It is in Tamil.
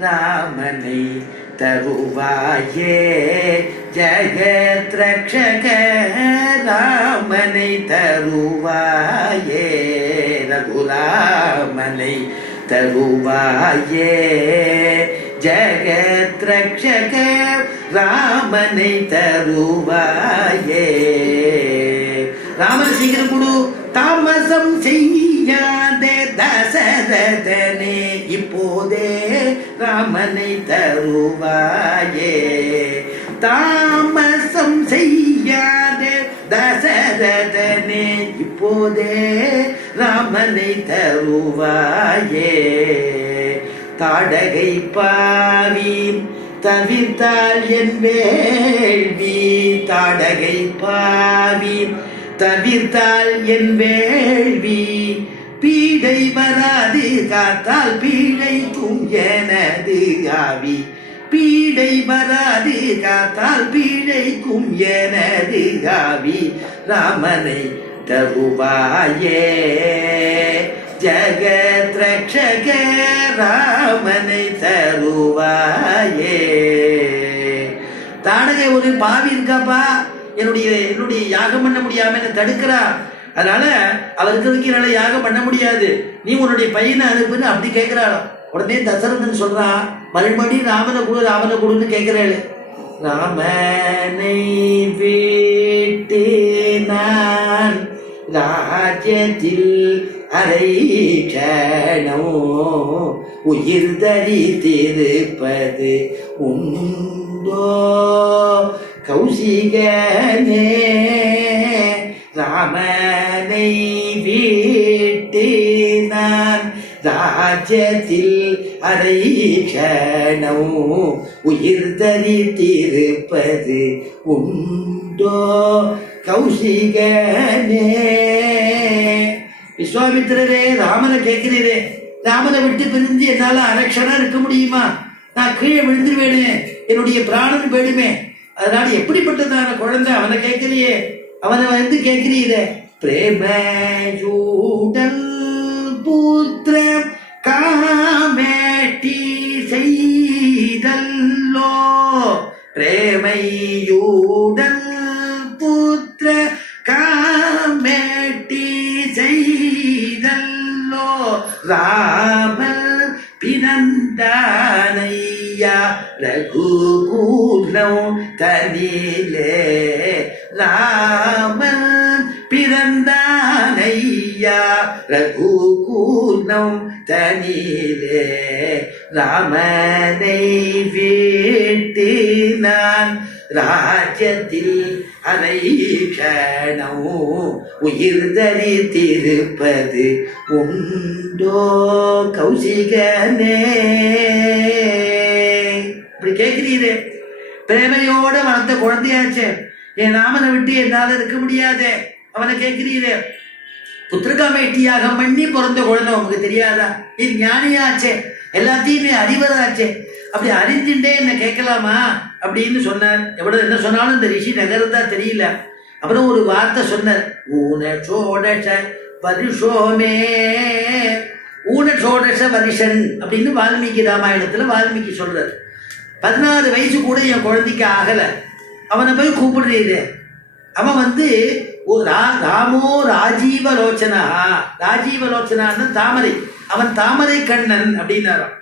ராமனை தருவாயே ஜெகத்ரக்ஷக ராமனை தருவாயே ரகுராமனை தருவாயே ஜெகத்ரக்ஷக ராமனை தருவாயே. ராமன் சீக்கிரம் கொடு, தாமசம் செய்யாதே தசரதனே இப்போதே ராமனை தருவாயே. தாமசம் செய்யாதே தசரதனே இப்போதே ராமனை தருவாயே. தாடகை பாவி தவிர்த்தால் என் வேள்வி, தாடகை பாவி தவிர்த்தால் என் வேள்வி, பீடை வராது காத்தால் பீழைக்கும் எனது ஆவி, பீடை வராது காத்தால் பீழைக்கும் எனது ஆவி. ராமனை தருவாயே ஜெகத்ரக்ஷக ராமனை தருவாயே. தாடகை ஒரு பாவி இருக்காப்பா, என்னுடைய யாகம் பண்ண முடியாம என்ன தடுக்கிறா, அதனால அவருக்கு என்னால யாகம் பண்ண முடியாது, நீ உன்னுடைய பையனை அனுப்புன்னு அப்படி கேட்கிறாள். உடனே தசரதன் சொல்றான், மறுபடியும் ராமனை கொடுன்னு கேட்கிறாள். ராமனை வீட்டு நான் ராஜ்யத்தில் அரைச்சனோ உயிர் தரித்திருப்பது உண்டோ கௌசிகனே. ராமனை வீட்டு நான் ராஜ்யத்தில் அரைச்சனோ உயிர் தரித்திருப்பது உண்டோ கௌசிகனே. விஸ்வாமித்திரரே, ராமனை கேட்கிறீரே, ராமனை விட்டு பிரிஞ்சு என்னால அரட்சணா இருக்க முடியுமா? நான் கீழே விழுந்துருவேனே, என்னுடைய பிராணன் போயிடுமே, அதனால எப்படிப்பட்டதான குழந்தை அவனை கேட்கலையே, அவனை வந்து கேட்கிறீரே. பிரேமயூடல் புத்திர காமேட்டி செய்தல்லோ, பிரேமையூடல் புத்திர காமேட்டி செய்தல்லோ, ராமன் பிறந்தானையா ரகுகூலம் தனிலே, ராமன் பிறந்தானையா ரகுகூலம் தனிலே. ராமனை வீட்டு நான் ராஜ்யத்தில் அரைக்ஷணோ உயிர் தரித்திருப்பது உண்டோ கௌசிகனே. இப்படி கேட்கிறீரே, பிரேமையோட வளர்ந்த குழந்தையாச்சே, என் ராமனை விட்டு என்னால இருக்க முடியாதே, அவனை கேட்கிறீரே. புத்திரகாமேட்டியாக பண்ணி பிறந்த குழந்தை உங்களுக்கு தெரியாதா? இது ஞானியாச்சே, எல்லாத்தையுமே அறிவதாச்சே, அப்படி அறிஞ்சுட்டே என்ன கேட்கலாமா அப்படின்னு சொன்னார். எவ்வளவு என்ன சொன்னாலும் இந்த ரிஷி நகர்ந்தா தெரியல. அப்புறம் ஒரு வார்த்தை சொன்னார், ஊனசோடச வருஷோமே, ஊனசோடச வருஷன் அப்படின்னு வால்மீகி ராமாயணத்துல வால்மீகி சொல்றார். 16 வயசு கூட என் குழந்தைக்கு ஆகல, அவனை போய் கூப்பிடுறீரு. அவன் வந்து ராமோ ராஜீவலோச்சனா, ராஜீவலோச்சனான்னு தாமரை, அவன் தாமரை கண்ணன் அப்படின்னாராம்.